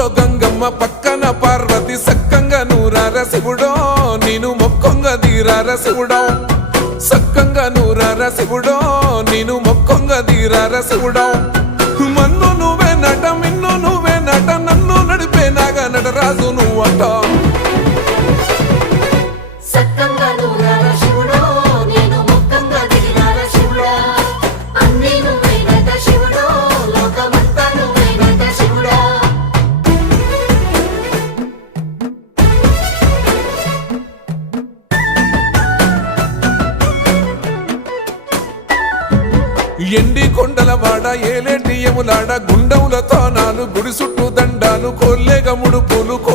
పల్లెల్లో గంగమ్మ పక్కన పార్వతి సక్కంగా నూరార శివుడో నేను మొక్కొంగ దీరార శివుడో సక్కంగా నూరార శివుడో నేను మొక్కొంగ దీరార శివుడో మన్ను నువ్వే నట మిన్ను నువ్వే నట నన్ను నడిపే నాగ నటరాజు నువ్వు అంటా ఎండి కొండల వాడ ఏలేటి యములాడ గుండముల తానాలు గుడి చుట్టూ దండాలు పూలు కో